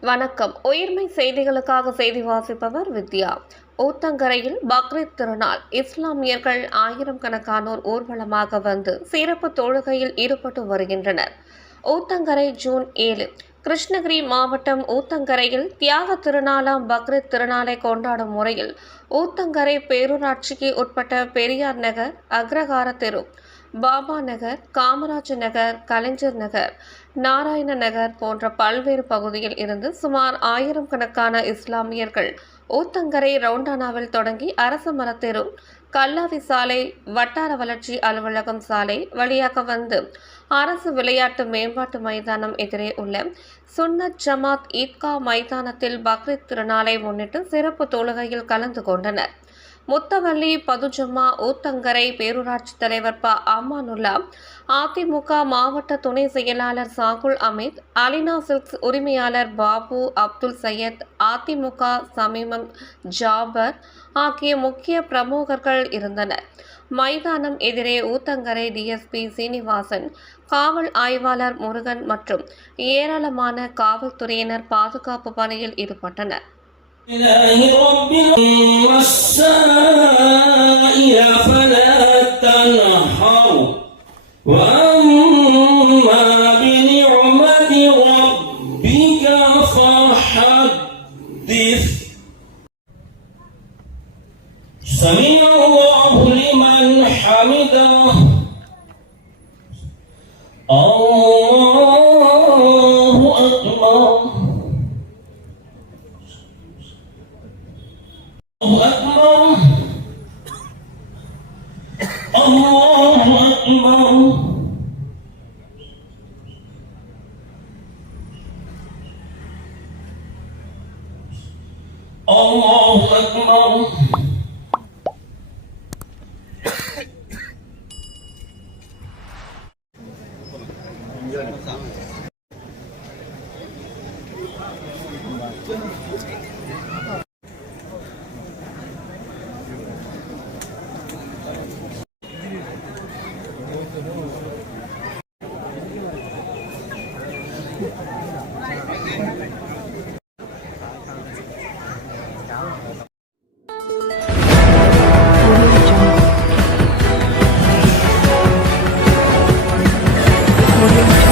வணக்கம். உயிர்மை செய்திகளுக்காக செய்தி வாசிப்பவர் வித்யா. ஊத்தங்கரையில் பக்ரீத் திருநாள். இஸ்லாமியர்கள் ஆயிரம் கணக்கானோர் ஊர்வலமாக வந்து சிறப்பு தொழுகையில் ஈடுபட்டு வருகின்றனர். ஊத்தங்கரை ஜூன் ஏழு. கிருஷ்ணகிரி மாவட்டம் ஊத்தங்கரையில் தியாக திருநாளாம் பக்ரீத் திருநாளை கொண்டாடும் முறையில் ஊத்தங்கரை பேரூராட்சிக்கு உட்பட்ட பெரியார் நகர் அக்ரஹார தெரு. பாபா நகர் காமராஜ் நகர் கலைஞர் நகர் நாராயண நகர் போன்ற பல்வேறு பகுதியில் இருந்து சுமார் ஆயிரம் கணக்கான இஸ்லாமியர்கள் ஊத்தங்கரை ரவுண்டானாவில் தொடங்கி அரச மரத்தெரு கல்லாவி சாலை வட்டார வளர்ச்சி அலுவலகம் சாலை வழியாக வந்து அரசு விளையாட்டு மேம்பாட்டு மைதானம் எதிரே உள்ள சுன்னத் ஜமாத் ஈத்கா மைதானத்தில் பக்ரீத் திருநாளை முன்னிட்டு சிறப்பு தொழுகையில் கலந்து கொண்டனர். முத்தவல்லி பதுஜம்மா ஊத்தங்கரை பேரூராட்சி தலைவர் ப. அமானுல்லா அதிமுக மாவட்ட துணை செயலாளர் சாகுல் அமித் அலினா சில்க்ஸ் உரிமையாளர் பாபு அப்துல் சையத் அதிமுக சமீமம் ஜாபர் ஆகிய முக்கிய பிரமுகர்கள் இருந்தனர். மைதானம் எதிரே ஊத்தங்கரை டிஎஸ்பி சீனிவாசன் காவல் ஆய்வாளர் முருகன் மற்றும் ஏராளமான காவல்துறையினர் பாதுகாப்பு பணியில் ஈடுபட்டனர். إله رب السائل فلا تنهر. وأما بنعمة ربك فحدث. سمع الله لمن حمده. الله أكبر الله أكبر الله أكبر Thank audio.